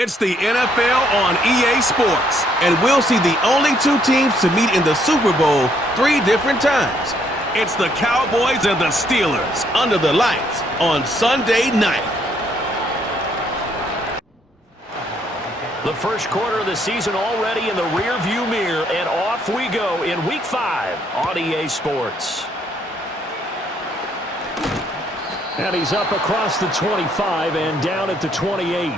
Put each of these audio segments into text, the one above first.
It's the NFL on EA Sports, and we'll see the only two teams to meet in the Super Bowl 3 different times. It's the Cowboys and the Steelers under the lights on Sunday night. The first quarter of the season already in the rearview mirror, and off we go in Week 5 on EA Sports. And he's up across the 25 and down at the 28.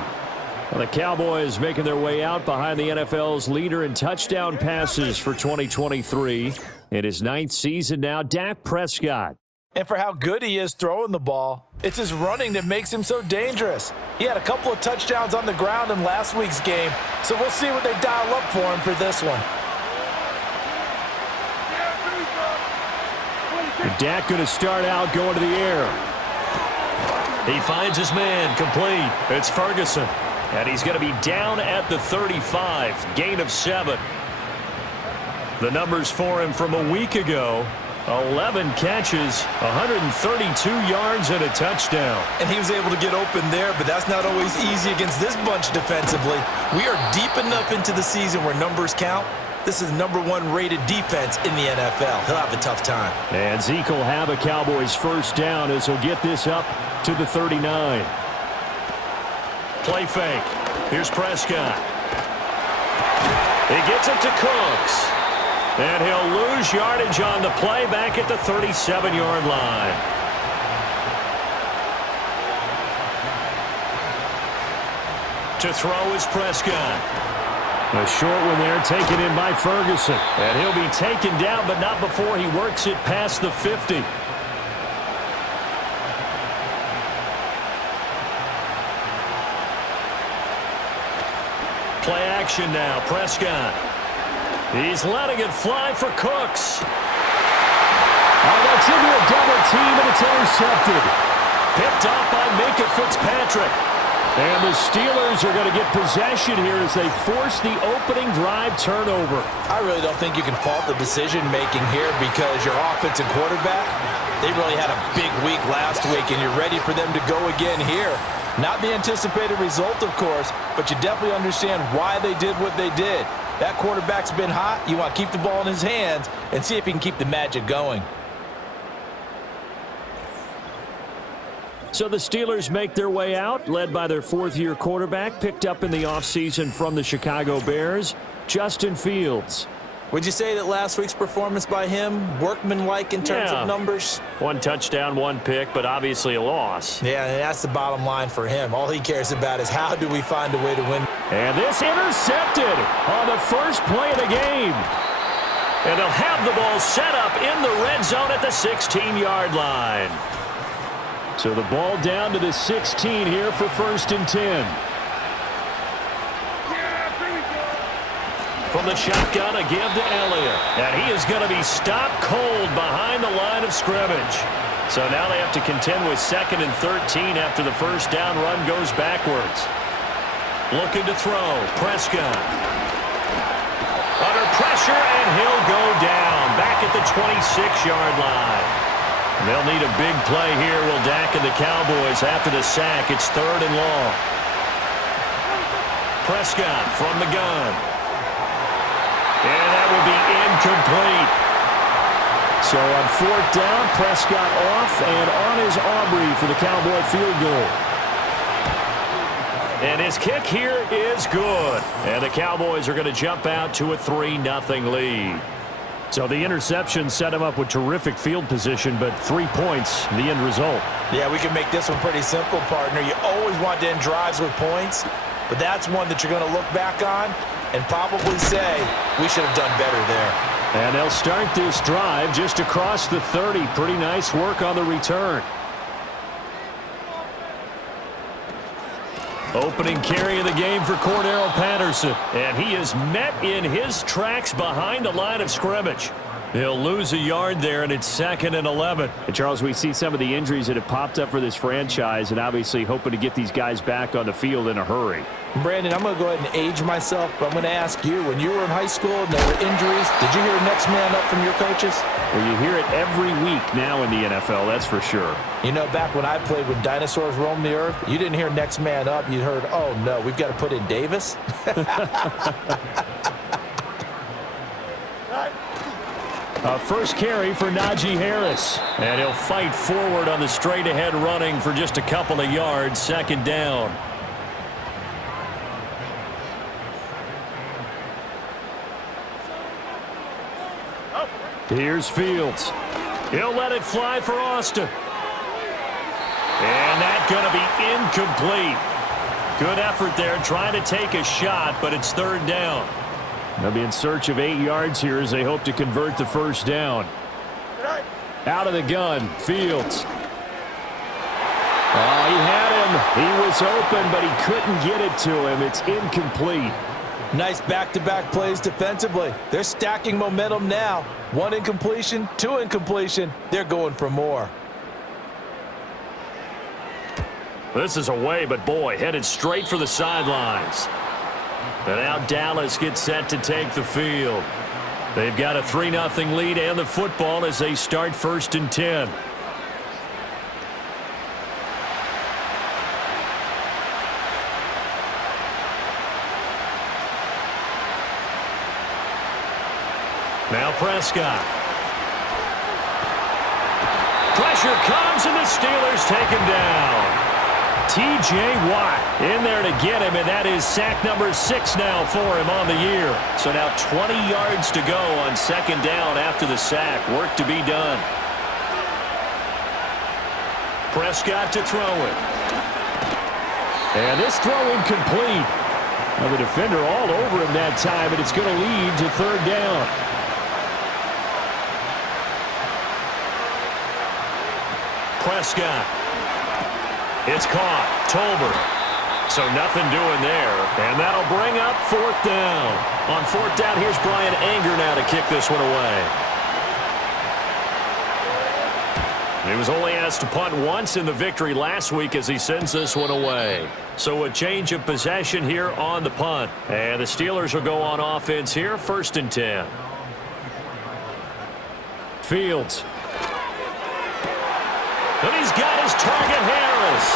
Well, the Cowboys making their way out behind the NFL's leader in touchdown passes for 2023. In his 9th season now, Dak Prescott. And for how good he is throwing the ball, it's his running that makes him so dangerous. He had a couple of touchdowns on the ground in last week's game, so we'll see what they dial up for him for this one. Dak going to start out going to the air. He finds his man, complete. It's Ferguson. And he's going to be down at the 35, gain of 7. The numbers for him from a week ago, 11 catches, 132 yards, and a touchdown. And he was able to get open there, but that's not always easy against this bunch defensively. We are deep enough into the season where numbers count. This is #1 rated defense in the NFL. He'll have a tough time. And Zeke will have a Cowboys first down as he'll get this up to the 39. Play fake. Here's Prescott. He gets it to Cooks. And he'll lose yardage on the play back at the 37-yard line. To throw is Prescott. A short one there taken in by Ferguson. And he'll be taken down, but not before he works it past the 50. Play action now. Prescott. He's letting it fly for Cooks. Oh, that's into a double team, and it's intercepted. Picked off by Minka Fitzpatrick. And the Steelers are going to get possession here as they force the opening drive turnover. I really don't think you can fault the decision-making here because your offensive quarterback, they really had a big week last week, and you're ready for them to go again here. Not the anticipated result, of course, but you definitely understand why they did what they did. That quarterback's been hot. You want to keep the ball in his hands and see if he can keep the magic going. So the Steelers make their way out, led by their 4th-year quarterback, picked up in the offseason from the Chicago Bears, Justin Fields. Would you say that last week's performance by him, workmanlike in terms of numbers? 1 touchdown, 1 pick, but obviously a loss. Yeah, and that's the bottom line for him. All he cares about is how do we find a way to win. And this intercepted on the first play of the game. And they'll have the ball set up in the red zone at the 16-yard line. So the ball down to the 16 here for 1st and 10. From the shotgun, a give to Elliott. And he is going to be stopped cold behind the line of scrimmage. So now they have to contend with 2nd and 13 after the first down run goes backwards. Looking to throw. Prescott. Under pressure, and he'll go down. Back at the 26-yard line. They'll need a big play here, will Dak and the Cowboys after the sack. It's 3rd and long. Prescott from the gun. And that will be incomplete. So on 4th down, Prescott off, and on is Aubrey for the Cowboy field goal. And his kick here is good. And the Cowboys are going to jump out to a 3-0 lead. So the interception set him up with terrific field position, but 3 points, the end result. Yeah, we can make this one pretty simple, partner. You always want to end drives with points, but that's one that you're going to look back on and probably say, we should have done better there. And they'll start this drive just across the 30. Pretty nice work on the return. Opening carry of the game for Cordero Patterson. And he is met in his tracks behind the line of scrimmage. He'll lose a yard there, and it's 2nd and 11. And Charles, we see some of the injuries that have popped up for this franchise, and obviously hoping to get these guys back on the field in a hurry. Brandon, I'm going to go ahead and age myself, but I'm going to ask you, when you were in high school and there were injuries, did you hear next man up from your coaches? Well, you hear it every week now in the NFL, that's for sure. You know, back when I played when dinosaurs roamed the earth, you didn't hear next man up. You heard, oh, no, we've got to put in Davis. First carry for Najee Harris. And he'll fight forward on the straight-ahead running for just a couple of yards, second down. Here's Fields. He'll let it fly for Austin. And that's going to be incomplete. Good effort there trying to take a shot, but it's third down. They'll be in search of 8 yards here as they hope to convert the first down. Out of the gun, Fields. Oh, he had him. He was open, but he couldn't get it to him. It's incomplete. Nice back-to-back plays defensively. They're stacking momentum now. 1 incompletion, 2 incompletion. They're going for more. This is away, but boy, headed straight for the sidelines. And now Dallas gets set to take the field. They've got a 3-0 lead and the football as they start 1st and 10. Now Prescott. Pressure comes and the Steelers take him down. T.J. Watt in there to get him, and that is sack number 6 now for him on the year. So now 20 yards to go on second down after the sack. Work to be done. Prescott to throw it. And this throw incomplete. Now the defender all over him that time, and it's going to lead to third down. Prescott. It's caught. Tolbert. So nothing doing there. And that'll bring up fourth down. On fourth down, here's Brian Anger now to kick this one away. He was only asked to punt once in the victory last week as he sends this one away. So a change of possession here on the punt. And the Steelers will go on offense here, 1st and 10. Fields. And he's got his target, Harris.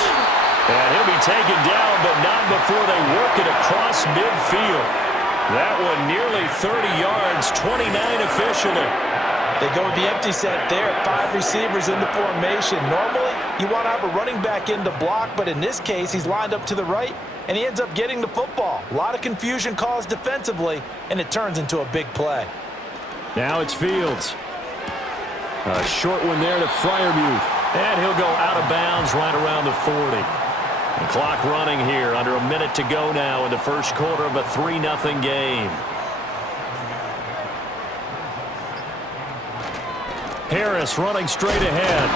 And he'll be taken down, but not before they work it across midfield. That one nearly 30 yards, 29 officially. They go with the empty set there, 5 receivers in the formation. Normally, you want to have a running back in to block, but in this case, he's lined up to the right, and he ends up getting the football. A lot of confusion caused defensively, and it turns into a big play. Now it's Fields. A short one there to Freiermuth. And he'll go out of bounds right around the 40. The clock running here, under a minute to go now in the first quarter of a 3-0 game. Harris running straight ahead.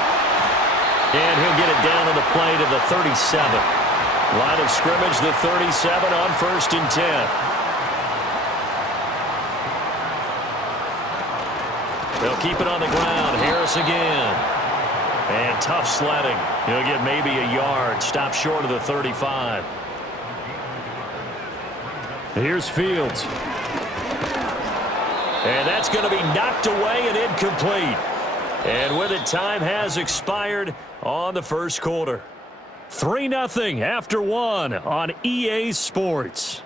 And he'll get it down on the play to the 37. Line of scrimmage, the 37 on 1st and 10. They'll keep it on the ground. Harris again. And tough sledding. He'll get maybe a yard. Stop short of the 35. Here's Fields. And that's going to be knocked away and incomplete. And with it, time has expired on the first quarter. 3-0 after 1 on EA Sports.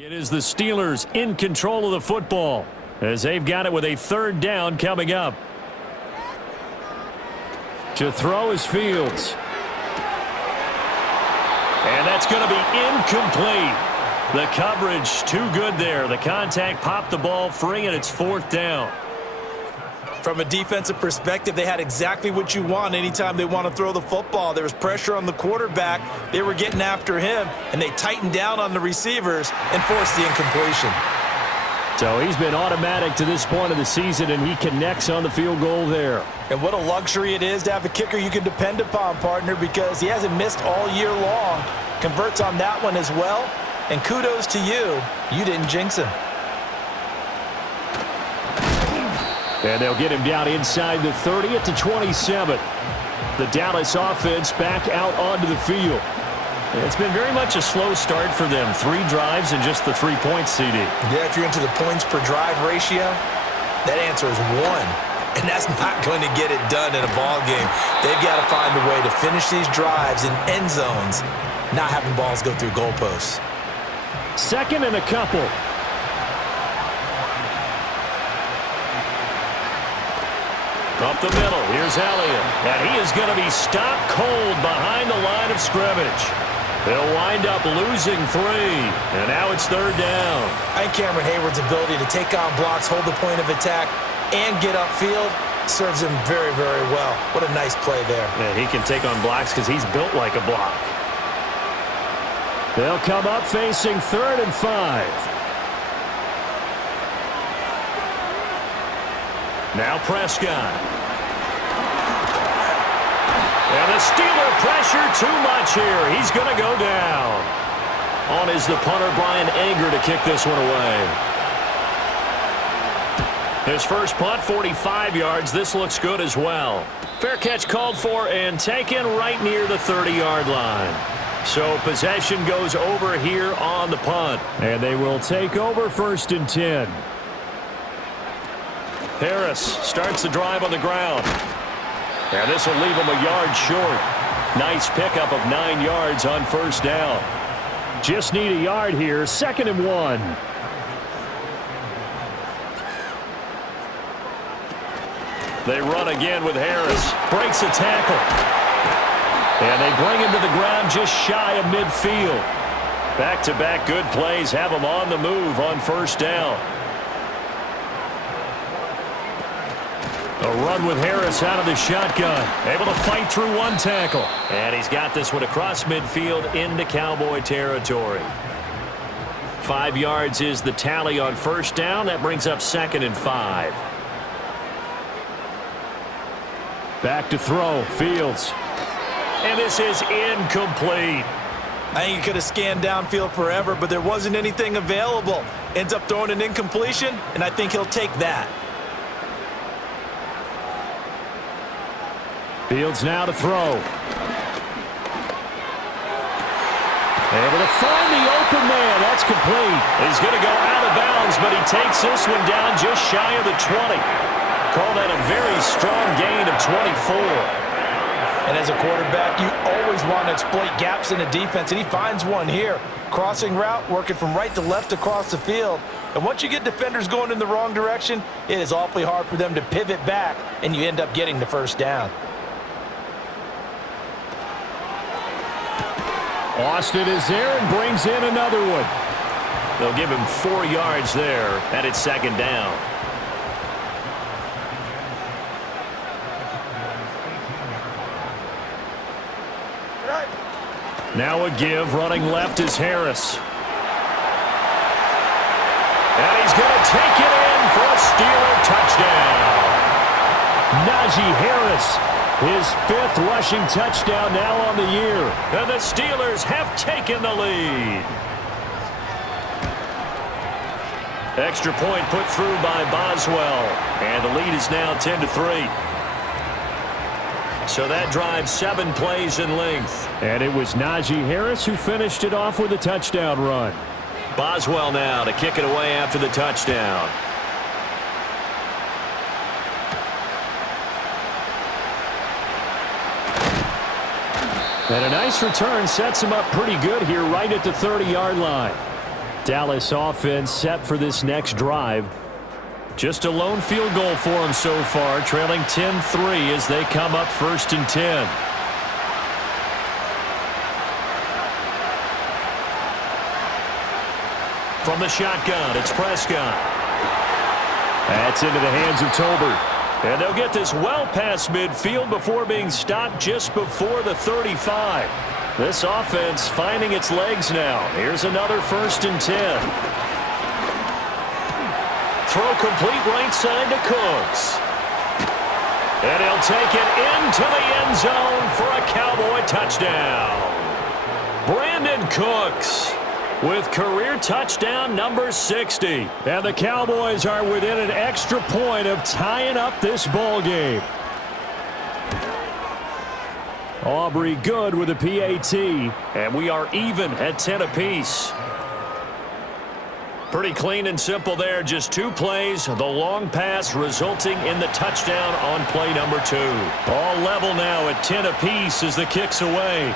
It is the Steelers in control of the football as they've got it with a third down coming up. To throw is Fields. And that's going to be incomplete. The coverage too good there. The contact popped the ball free, and it's 4th down. From a defensive perspective, they had exactly what you want anytime they want to throw the football. There was pressure on the quarterback. They were getting after him, and they tightened down on the receivers and forced the incompletion. So he's been automatic to this point of the season, and he connects on the field goal there. And what a luxury it is to have a kicker you can depend upon, partner, because he hasn't missed all year long. Converts on that one as well. And kudos to you. You didn't jinx him. And they'll get him down inside the 30 at the 27. The Dallas offense back out onto the field. It's been very much a slow start for them. 3 drives and just the 3 points, CD. Yeah, if you're into the points per drive ratio, that answer is 1. And that's not going to get it done in a ball game. They've got to find a way to finish these drives in end zones, not having balls go through goalposts. 2nd and a couple. Up the middle, here's Elliott. And he is going to be stopped cold behind the line of scrimmage. They'll wind up losing 3. And now it's 3rd down. I think Cameron Hayward's ability to take on blocks, hold the point of attack, and get upfield serves him very, very well. What a nice play there. Yeah, he can take on blocks because he's built like a block. They'll come up facing 3rd and 5. Now Prescott. And the Steeler pressure too much here. He's going to go down. On is the punter, Brian Anger, to kick this one away. His first punt, 45 yards. This looks good as well. Fair catch called for and taken right near the 30-yard line. So possession goes over here on the punt. And they will take over 1st and 10. Harris starts the drive on the ground. And this will leave him a yard short. Nice pickup of 9 yards on 1st down. Just need a yard here. 2nd and 1. They run again with Harris. Breaks a tackle. And they bring him to the ground just shy of midfield. Back-to-back good plays have him on the move on 1st down. A run with Harris out of the shotgun. Able to fight through 1 tackle. And he's got this one across midfield into Cowboy territory. 5 yards is the tally on 1st down. That brings up 2nd and 5. Back to throw. Fields. And this is incomplete. I think he could have scanned downfield forever, but there wasn't anything available. Ends up throwing an incompletion, and I think he'll take that. Fields now to throw. Able to find the open man. That's complete. He's going to go out of bounds, but he takes this one down just shy of the 20. Call that a very strong gain of 24. And as a quarterback, you always want to exploit gaps in the defense, and he finds one here. Crossing route, working from right to left across the field. And once you get defenders going in the wrong direction, it is awfully hard for them to pivot back, and you end up getting the 1st down. Austin is there and brings in another one. They'll give him 4 yards there, and it's 2nd down. Now a give, running left is Harris. And he's going to take it in for a Steeler touchdown. Najee Harris, his 5th rushing touchdown now on the year. And the Steelers have taken the lead. Extra point put through by Boswell. And the lead is now 10-3. So that drives 7 plays in length. And it was Najee Harris who finished it off with a touchdown run. Boswell now to kick it away after the touchdown. And a nice return sets him up pretty good here right at the 30-yard line. Dallas offense set for this next drive. Just a lone field goal for them so far, trailing 10-3 as they come up 1st and 10. From the shotgun, it's Prescott. That's into the hands of Tolbert. And they'll get this well past midfield before being stopped just before the 35. This offense finding its legs now. Here's another 1st and 10. Throw complete right side to Cooks. And he'll take it into the end zone for a Cowboy touchdown. Brandon Cooks. with career touchdown number 60. And the Cowboys are within an extra point of tying up this ball game. Aubrey good with a PAT, and we are even at 10 apiece. Pretty clean and simple there. Just 2 plays. The long pass resulting in the touchdown on play number 2. All level now at 10 apiece as the kick's away.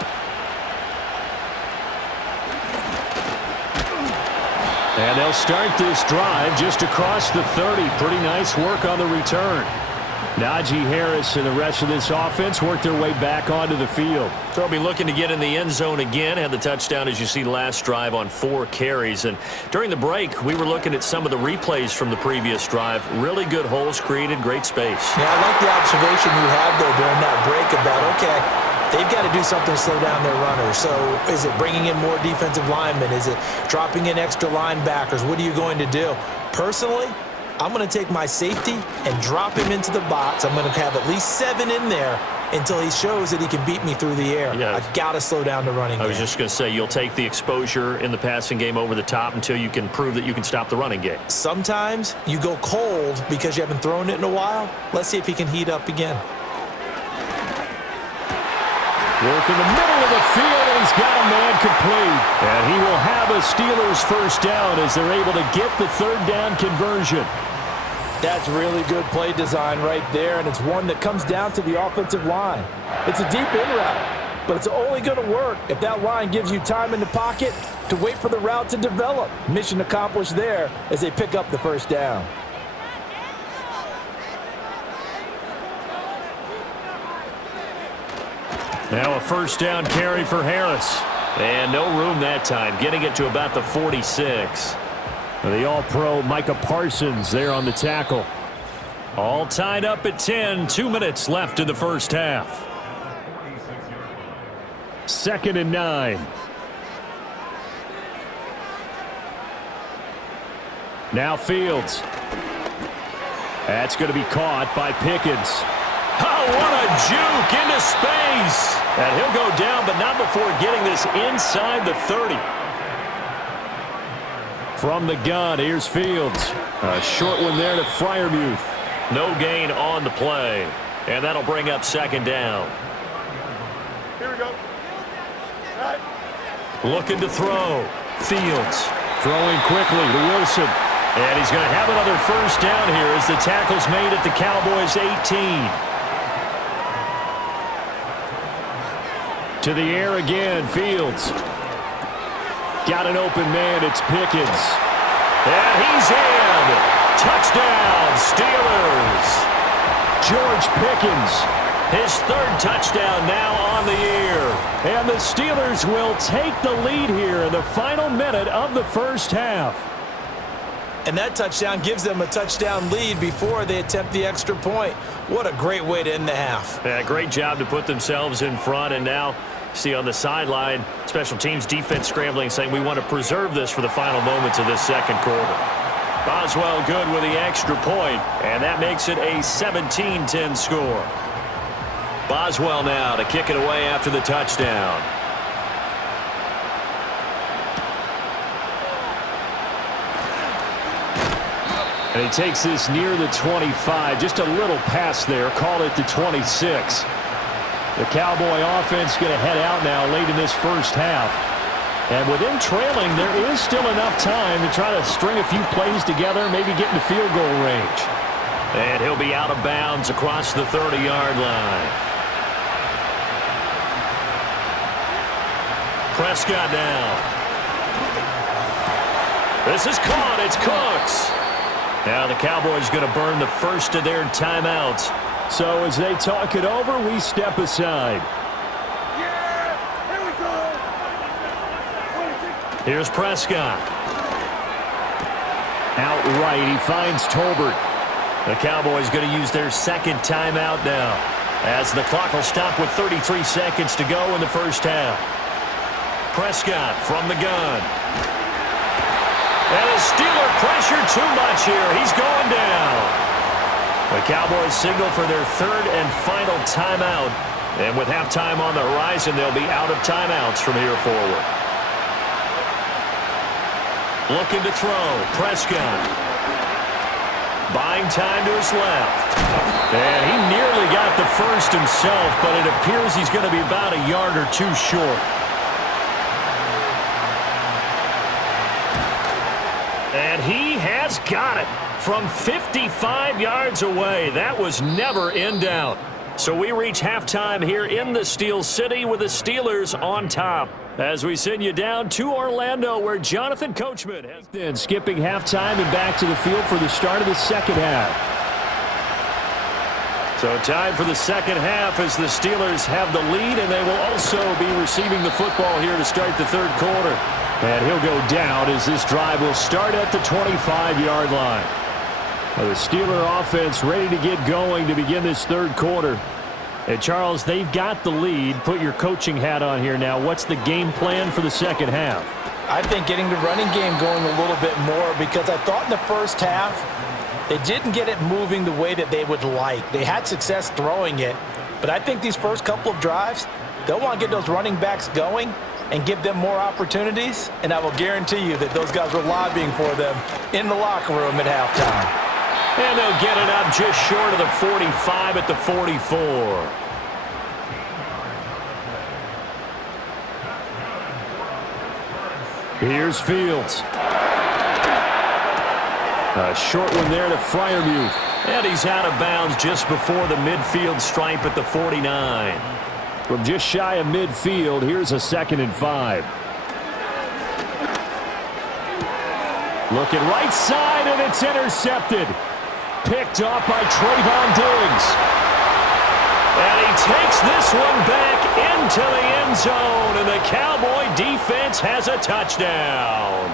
And they'll start this drive just across the 30. Pretty nice work on the return. Najee Harris and the rest of this offense work their way back onto the field. They'll be looking to get in the end zone again. Had the touchdown, as you see, last drive on 4 carries. And during the break, we were looking at some of the replays from the previous drive. Really good holes created, great space. Yeah, I like the observation you had, though, during that break about, okay, they've got to do something to slow down their runners. So is it bringing in more defensive linemen? Is it dropping in extra linebackers? What are you going to do? Personally, I'm going to take my safety and drop him into the box. I'm going to have at least 7 in there until he shows that he can beat me through the air. Yeah. I've got to slow down the running game. I was just going to say, you'll take the exposure in the passing game over the top until you can prove that you can stop the running game. Sometimes you go cold because you haven't thrown it in a while. Let's see if he can heat up again. Work in the middle of the field, and he's got a man complete. And he will have a Steelers first down as they're able to get the 3rd down conversion. That's really good play design right there, and it's one that comes down to the offensive line. It's a deep in route, but it's only going to work if that line gives you time in the pocket to wait for the route to develop. Mission accomplished there as they pick up the first down. Now a first down carry for Harris. And no room that time, getting it to about the 46. The All-Pro Micah Parsons there on the tackle. All tied up at 10, 2 minutes left in the first half. 2nd and 9. Now Fields. That's going to be caught by Pickens. Oh, what a juke into space. And he'll go down, but not before getting this inside the 30. From the gun, here's Fields. A short one there to Freiermuth. No gain on the play. And that'll bring up 2nd down. Here we go. Right. Looking to throw. Fields throwing quickly to Wilson. And he's going to have another first down here as the tackle's made at the Cowboys' 18. To the air again, Fields. Got an open man, it's Pickens. And he's in. Touchdown, Steelers. George Pickens, his 3rd touchdown now on the year. And the Steelers will take the lead here in the final minute of the first half. And that touchdown gives them a touchdown lead before they attempt the extra point. What a great way to end the half. Yeah, great job to put themselves in front, and now see on the sideline, special teams defense scrambling, saying we want to preserve this for the final moments of this 2nd quarter. Boswell good with the extra point, and that makes it a 17-10 score. Boswell now to kick it away after the touchdown. And he takes this near the 25, just a little pass there, call it the 26. The Cowboy offense going to head out now late in this first half. And with them trailing, there is still enough time to try to string a few plays together, maybe get into field goal range. And he'll be out of bounds across the 30-yard line. Prescott now. This is caught. It's Cooks. Now the Cowboys going to burn the first of their timeouts. So as they talk it over, we step aside. Yeah, here we go. Here's Prescott. Outright, he finds Tolbert. The Cowboys going to use their 2nd timeout now, as the clock will stop with 33 seconds to go in the first half. Prescott from the gun. And the Steeler pressure too much here. He's going down. The Cowboys signal for their 3rd and final timeout. And with halftime on the horizon, they'll be out of timeouts from here forward. Looking to throw. Prescott. Buying time to his left. And he nearly got the first himself, but it appears he's going to be about a yard or two short. And he has got it from 55 yards away. That was never in doubt. So we reach halftime here in the Steel City with the Steelers on top. As we send you down to Orlando, where Jonathan Coachman has been skipping halftime and back to the field for the start of the second half. So time for the second half as the Steelers have the lead, and they will also be receiving the football here to start the third quarter. And he'll go down as this drive will start at the 25-yard line. Well, the Steeler offense ready to get going to begin this third quarter. And Charles, they've got the lead. Put your coaching hat on here now. What's the game plan for the second half? I think getting the running game going a little bit more, because I thought in the first half they didn't get it moving the way that they would like. They had success throwing it, but I think these first couple of drives, they'll want to get those running backs going and give them more opportunities, and I will guarantee you that those guys were lobbying for them in the locker room at halftime. And they'll get it up just short of the 45 at the 44. Here's Fields. A short one there to Freiermuth. And he's out of bounds just before the midfield stripe at the 49. From just shy of midfield, here's a 2nd and 5. Looking right side, and it's intercepted. Picked off by Trayvon Diggs. And he takes this one back into the end zone, and the Cowboy defense has a touchdown.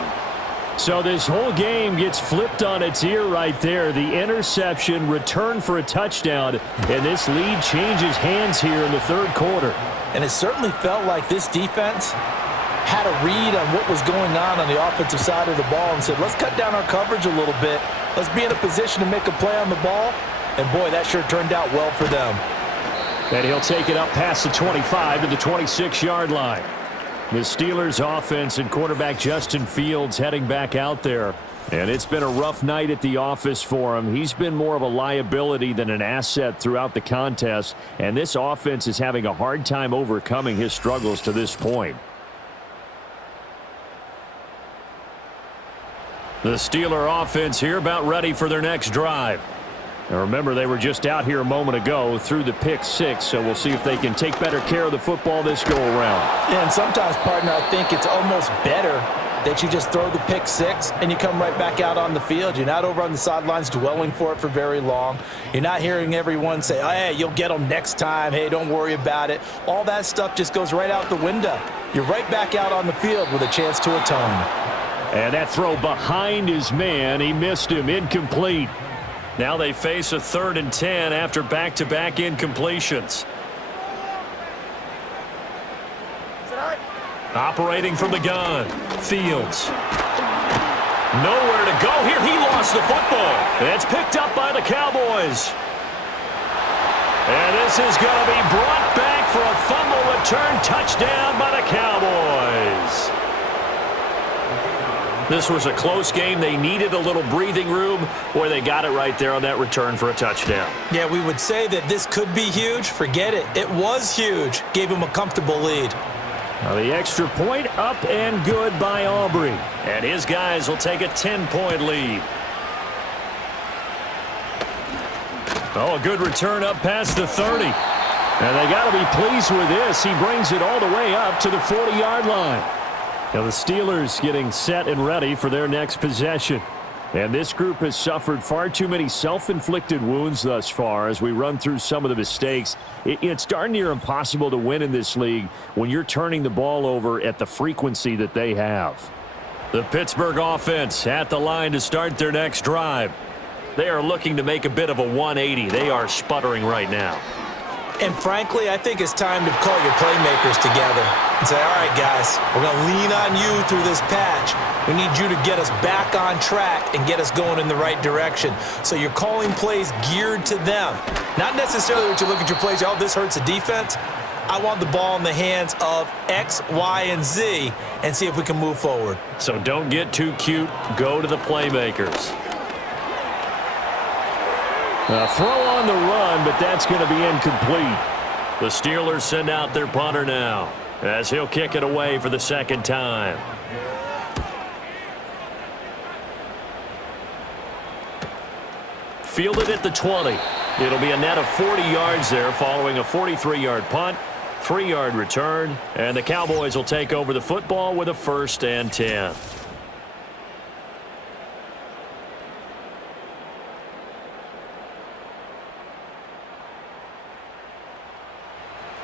So this whole game gets flipped on its ear right there. The interception, return for a touchdown, and this lead changes hands here in the third quarter. And it certainly felt like this defense had a read on what was going on the offensive side of the ball and said, let's cut down our coverage a little bit. Let's be in a position to make a play on the ball. And, boy, that sure turned out well for them. And he'll take it up past the 25 to the 26-yard line. The Steelers' offense and quarterback Justin Fields heading back out there. And it's been a rough night at the office for him. He's been more of a liability than an asset throughout the contest. And this offense is having a hard time overcoming his struggles to this point. The Steeler offense here about ready for their next drive. Now remember, they were just out here a moment ago through the pick 6, so we'll see if they can take better care of the football this go-around. Yeah, and sometimes, partner, I think it's almost better that you just throw the pick 6 and you come right back out on the field. You're not over on the sidelines dwelling for it for very long. You're not hearing everyone say, oh, hey, you'll get them next time. Hey, don't worry about it. All that stuff just goes right out the window. You're right back out on the field with a chance to atone. And that throw behind his man, he missed him, incomplete. Now they face a 3rd and 10 after back-to-back incompletions. Operating from the gun, Fields. Nowhere to go here. He lost the football. It's picked up by the Cowboys. And this is going to be brought back for a fumble return touchdown by the Cowboys. This was a close game. They needed a little breathing room. Boy, they got it right there on that return for a touchdown. Yeah, we would say that this could be huge. Forget it. It was huge. Gave him a comfortable lead. Now the extra point up and good by Aubrey. And his guys will take a 10-point lead. Oh, a good return up past the 30. And they got to be pleased with this. He brings it all the way up to the 40-yard line. Now the Steelers getting set and ready for their next possession. And this group has suffered far too many self-inflicted wounds thus far as we run through some of the mistakes. It's darn near impossible to win in this league when you're turning the ball over at the frequency that they have. The Pittsburgh offense at the line to start their next drive. They are looking to make a bit of a 180. They are sputtering right now. And frankly, I think it's time to call your playmakers together and say, all right, guys, we're going to lean on you through this patch. We need you to get us back on track and get us going in the right direction. So you're calling plays geared to them. Not necessarily what you look at your plays, oh, this hurts the defense. I want the ball in the hands of X, Y, and Z and see if we can move forward. So don't get too cute. Go to the playmakers. A throw on the run, but that's going to be incomplete. The Steelers send out their punter now as he'll kick it away for the second time. Fielded at the 20. It'll be a net of 40 yards there following a 43-yard punt, 3-yard return, and the Cowboys will take over the football with a 1st and 10.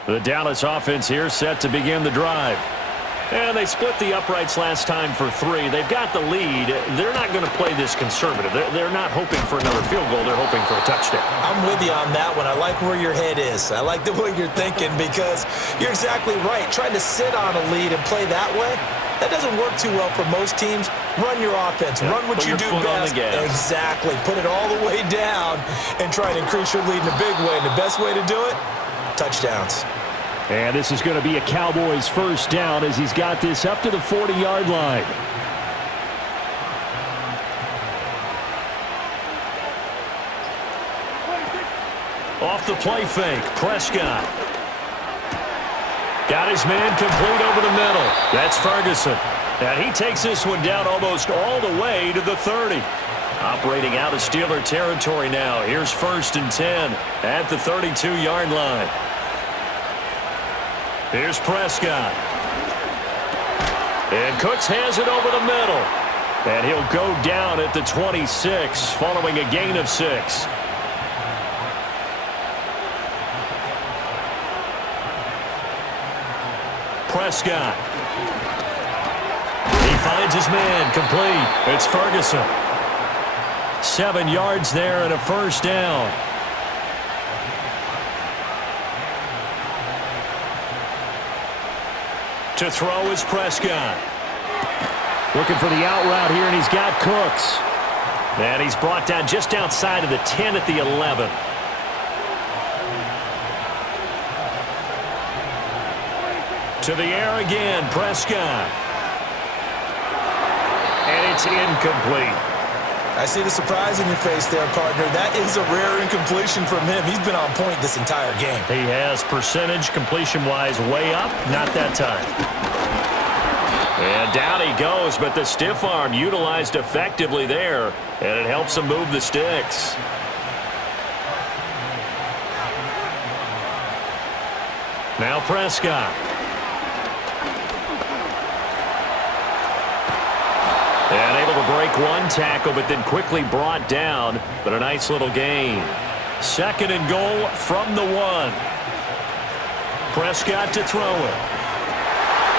The Dallas offense here set to begin the drive. And they split the uprights last time for 3. They've got the lead. They're not going to play this conservative. They're not hoping for another field goal. They're hoping for a touchdown. I'm with you on that one. I like where your head is. I like the way you're thinking because you're exactly right. Trying to sit on a lead and play that way, that doesn't work too well for most teams. Run your offense. Run what you do best. Exactly. Put it all the way down and try and increase your lead in a big way. And the best way to do it, touchdowns. And this is going to be a Cowboys 1st down as he's got this up to the 40-yard line. Off the play fake, Prescott. Got his man complete over the middle. That's Ferguson. And he takes this one down almost all the way to the 30. Operating out of Steeler territory now. Here's 1st and 10 at the 32-yard line. Here's Prescott. And Cooks has it over the middle. And he'll go down at the 26 following a gain of 6. Prescott. He finds his man complete. It's Ferguson. 7 yards there and a 1st down. To throw is Prescott. Looking for the out route here, and he's got Cooks. And he's brought down just outside of the 10 at the 11. To the air again, Prescott. And it's incomplete. I see the surprise in your face there, partner. That is a rare incompletion from him. He's been on point this entire game. He has percentage completion-wise way up. Not that time. And down he goes, but the stiff arm utilized effectively there, and it helps him move the sticks. Now Prescott. And able to break one tackle, but then quickly brought down. But a nice little gain. 2nd and goal from the 1. Prescott to throw it.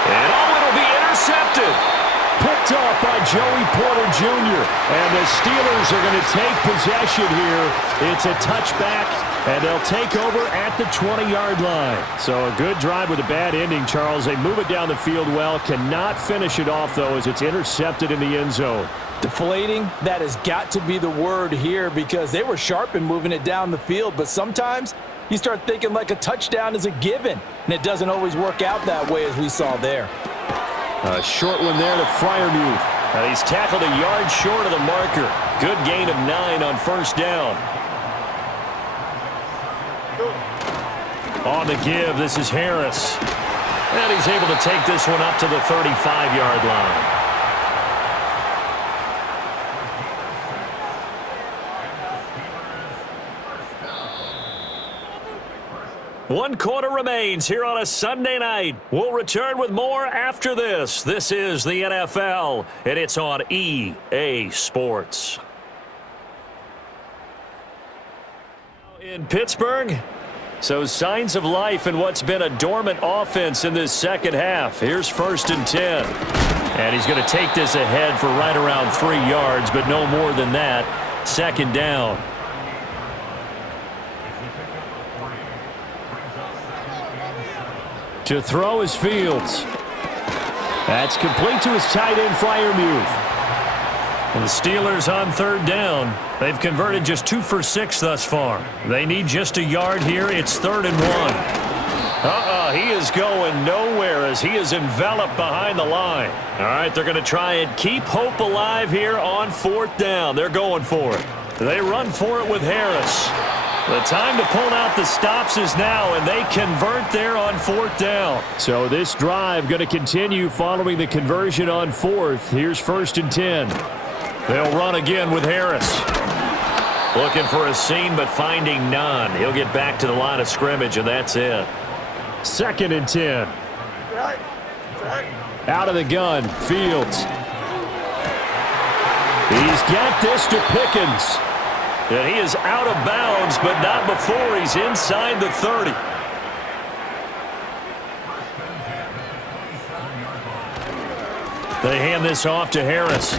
And it'll be intercepted. Picked off by Joey Porter Jr. And the Steelers are going to take possession here. It's a touchback, and they'll take over at the 20-yard line. So a good drive with a bad ending, Charles. They move it down the field well. Cannot finish it off, though, as it's intercepted in the end zone. Deflating, that has got to be the word here because they were sharp in moving it down the field. But sometimes you start thinking like a touchdown is a given, and it doesn't always work out that way as we saw there. A short one there to Freiermuth. And he's tackled a yard short of the marker. Good gain of 9 on 1st down. On the give, this is Harris. And he's able to take this one up to the 35-yard line. One quarter remains here on a Sunday night. We'll return with more after this. This is the NFL, and it's on EA Sports. In Pittsburgh, so signs of life in what's been a dormant offense in this second half. Here's 1st and 10. And he's going to take this ahead for right around 3 yards, but no more than that. 2nd down. To throw is Fields. That's complete to his tight end, Freiermuth. And the Steelers on third down. They've converted just 2 for 6 thus far. They need just a yard here. It's 3rd and 1. He is going nowhere as he is enveloped behind the line. All right, they're going to try and keep hope alive here on 4th down. They're going for it. They run for it with Harris. The time to pull out the stops is now, and they convert there on 4th down. So this drive going to continue following the conversion on 4th. Here's 1st and 10. They'll run again with Harris. Looking for a seam, but finding none. He'll get back to the line of scrimmage, and that's it. 2nd and 10. Out of the gun, Fields. He's got this to Pickens. And he is out of bounds, but not before he's inside the 30. They hand this off to Harris.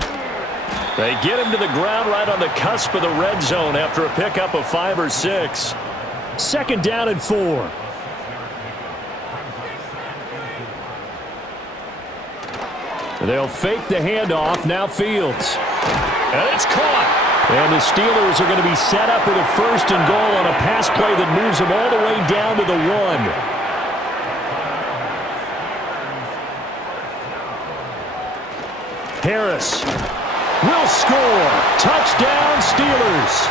They get him to the ground right on the cusp of the red zone after a pickup of 5 or 6. 2nd down and 4. They'll fake the handoff. Now Fields. And it's caught. And the Steelers are going to be set up with a 1st and goal on a pass play that moves them all the way down to the 1. Harris will score. Touchdown, Steelers.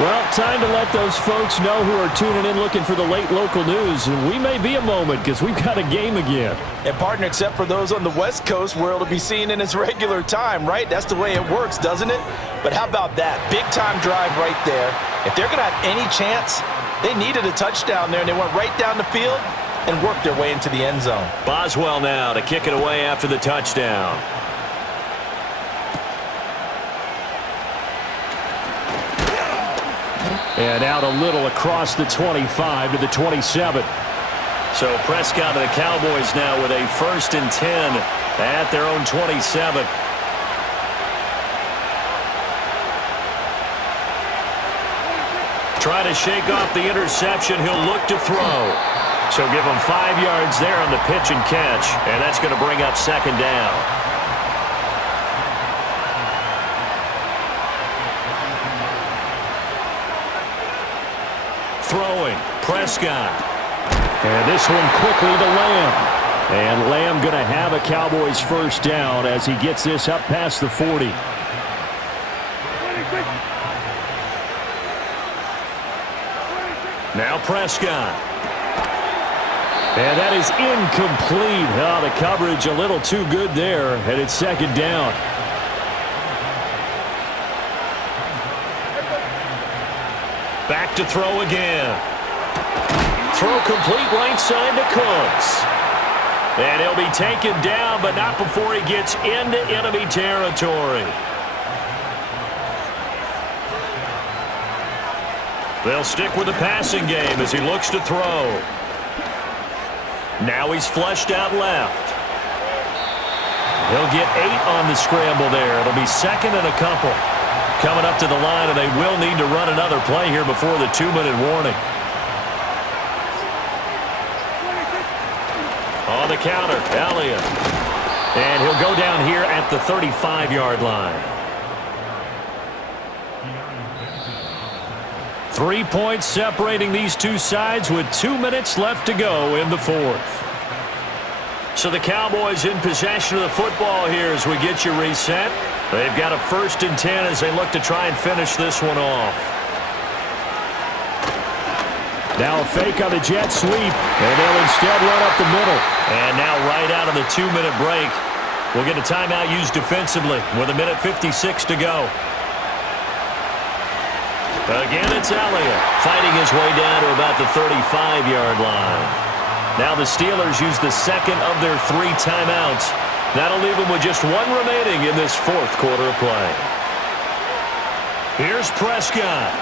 Well, time to let those folks know who are tuning in looking for the late local news. And we may be a moment because we've got a game again. And partner, except for those on the West Coast where it'll be seen in its regular time, right? That's the way it works, doesn't it? But how about that? Big-time drive right there. If they're going to have any chance, they needed a touchdown there, and they went right down the field and worked their way into the end zone. Boswell now to kick it away after the touchdown. And out a little across the 25 to the 27. So Prescott and the Cowboys now with a 1st and 10 at their own 27. Try to shake off the interception. He'll look to throw. So give him 5 yards there on the pitch and catch. And that's going to bring up 2nd down. Throwing, Prescott. And this one quickly to Lamb. And Lamb going to have a Cowboys 1st down as he gets this up past the 40. Now Prescott. And that is incomplete. Oh, the coverage a little too good there, and it's 2nd down. Back to throw again. Throw complete right side to Cooks. And he'll be taken down, but not before he gets into enemy territory. They'll stick with the passing game as he looks to throw. Now he's flushed out left. He'll get 8 on the scramble there. It'll be 2nd and a couple. Coming up to the line, and they will need to run another play here before the 2-minute warning. On the counter, Elliott. And he'll go down here at the 35-yard line. 3 points separating these two sides with 2 minutes left to go in the 4th. So the Cowboys in possession of the football here as we get you reset. They've got a 1st and 10 as they look to try and finish this one off. Now a fake on the jet sweep, and they'll instead run up the middle. And now right out of the 2-minute break, we'll get a timeout used defensively with 1:56 to go. Again, it's Elliott fighting his way down to about the 35-yard line. Now the Steelers use the 2nd of their 3 timeouts. That'll leave them with just 1 remaining in this 4th quarter of play. Here's Prescott.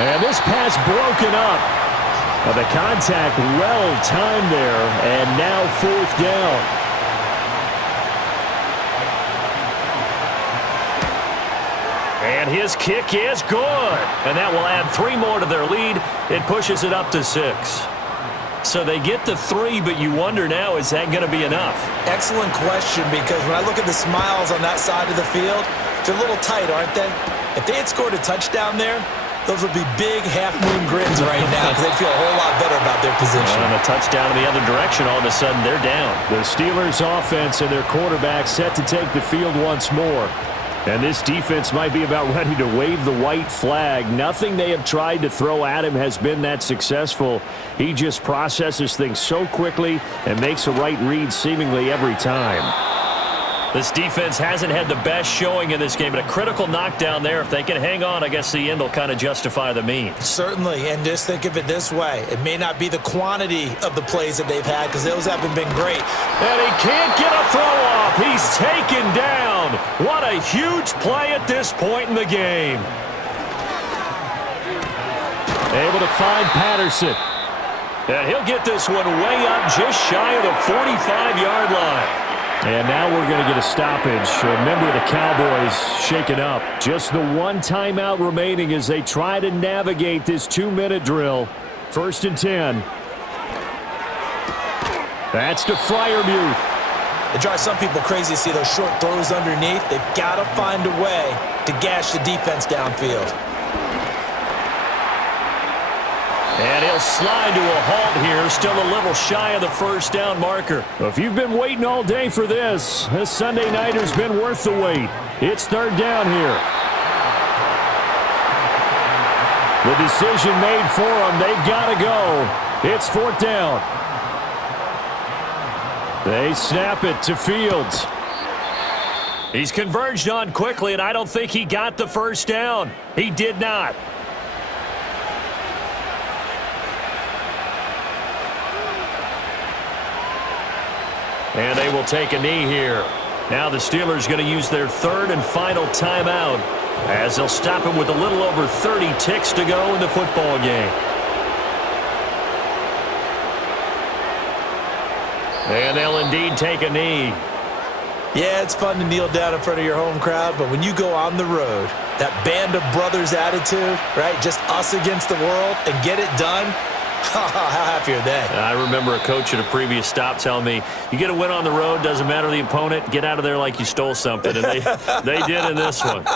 And this pass broken up. The contact well timed there, and now 4th down. And his kick is good. And that will add 3 more to their lead. It pushes it up to 6. So they get to 3, but you wonder now, is that going to be enough? Excellent question, because when I look at the smiles on that side of the field, they're a little tight, aren't they? If they had scored a touchdown there, those would be big half-moon grins right now because they'd feel a whole lot better about their position. And a touchdown in the other direction, all of a sudden they're down. The Steelers' offense and their quarterback set to take the field once more. And this defense might be about ready to wave the white flag. Nothing they have tried to throw at him has been that successful. He just processes things so quickly and makes a right read seemingly every time. This defense hasn't had the best showing in this game, but a critical knockdown there. If they can hang on, I guess the end will kind of justify the means. Certainly, and just think of it this way. It may not be the quantity of the plays that they've had because those haven't been great. And he can't get a throw off. He's taken down. What a huge play at this point in the game. Able to find Patterson. And he'll get this one way up just shy of the 45-yard line. And now we're going to get a stoppage. Remember, the Cowboys shaken up. Just the one timeout remaining as they try to navigate this 2-minute drill. 1st and 10. That's to Freiermuth. It drives some people crazy to see those short throws underneath. They've got to find a way to gash the defense downfield. And he'll slide to a halt here, still a little shy of the 1st down marker. If you've been waiting all day for this Sunday nighter's been worth the wait. It's 3rd down here. The decision made for them. They've got to go. It's 4th down. They snap it to Fields. He's converged on quickly, and I don't think he got the 1st down. He did not. And they will take a knee here. Now the Steelers going to use their 3rd and final timeout as they'll stop him with a little over 30 ticks to go in the football game. And they'll indeed take a knee. Yeah, it's fun to kneel down in front of your home crowd, but when you go on the road, that band of brothers attitude, right, just us against the world, and get it done, how happy are they? I remember a coach at a previous stop telling me, you get a win on the road, doesn't matter the opponent, get out of there like you stole something. And they did in this one.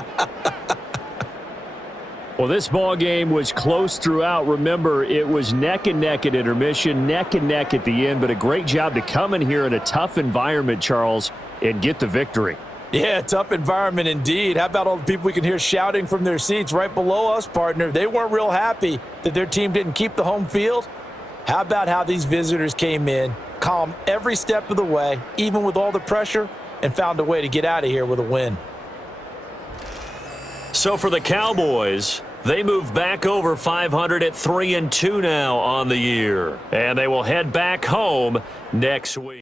Well, this ball game was close throughout. Remember, it was neck and neck at intermission, neck and neck at the end, but a great job to come in here in a tough environment, Charles, and get the victory. Yeah, tough environment indeed. How about all the people we can hear shouting from their seats right below us, partner? They weren't real happy that their team didn't keep the home field. How about how these visitors came in, calm every step of the way, even with all the pressure, and found a way to get out of here with a win. So for the Cowboys, they move back over 500 at 3-2 now on the year. And they will head back home next week.